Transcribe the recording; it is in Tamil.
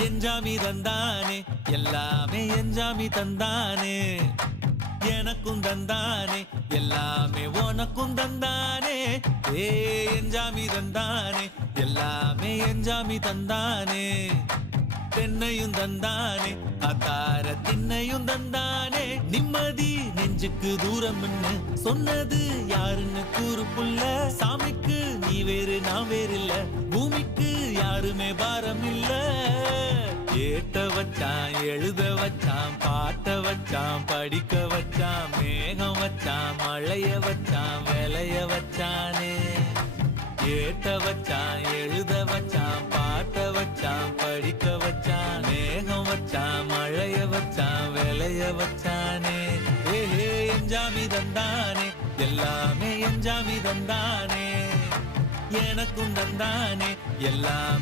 எஞ்சாமி தந்தானே எல்லாமே எஞ்சாமி தந்தானே எனக்கும் தந்தானே எல்லாமே உனக்கும் தந்தானே ஏ எஞ்சாமி தந்தானே எல்லாமே எஞ்சாமி தந்தானே தென்னையும் தந்தானே அத்தார திண்ணையும் தந்தானே நிம்மதி நெஞ்சுக்கு தூரம் சொன்னது யாருன்னு கூறு புள்ள சாமிக்கு நீ வேறு நான் வேறு இல்ல பூமிக்கு யாருமே பாரம் இல்ல ஏத்த வச்சான் எழுத வச்சான் பாட்ட வச்சான் படிக்க வச்சான் மேகம் வச்சான் மழைய வச்சான் விளைய வச்சானே ஏத்த வச்சான் எழுத வச்சான் பாட்ட வச்சான் படிக்க வச்சான் மேகம் வச்சான் மழைய வச்சான் விளைய வச்சானே ஏஹே எஞ்சாமி தந்தானே எல்லாமே எஞ்சாமி தந்தானே எனக்கும் தந்தானே எல்லாம்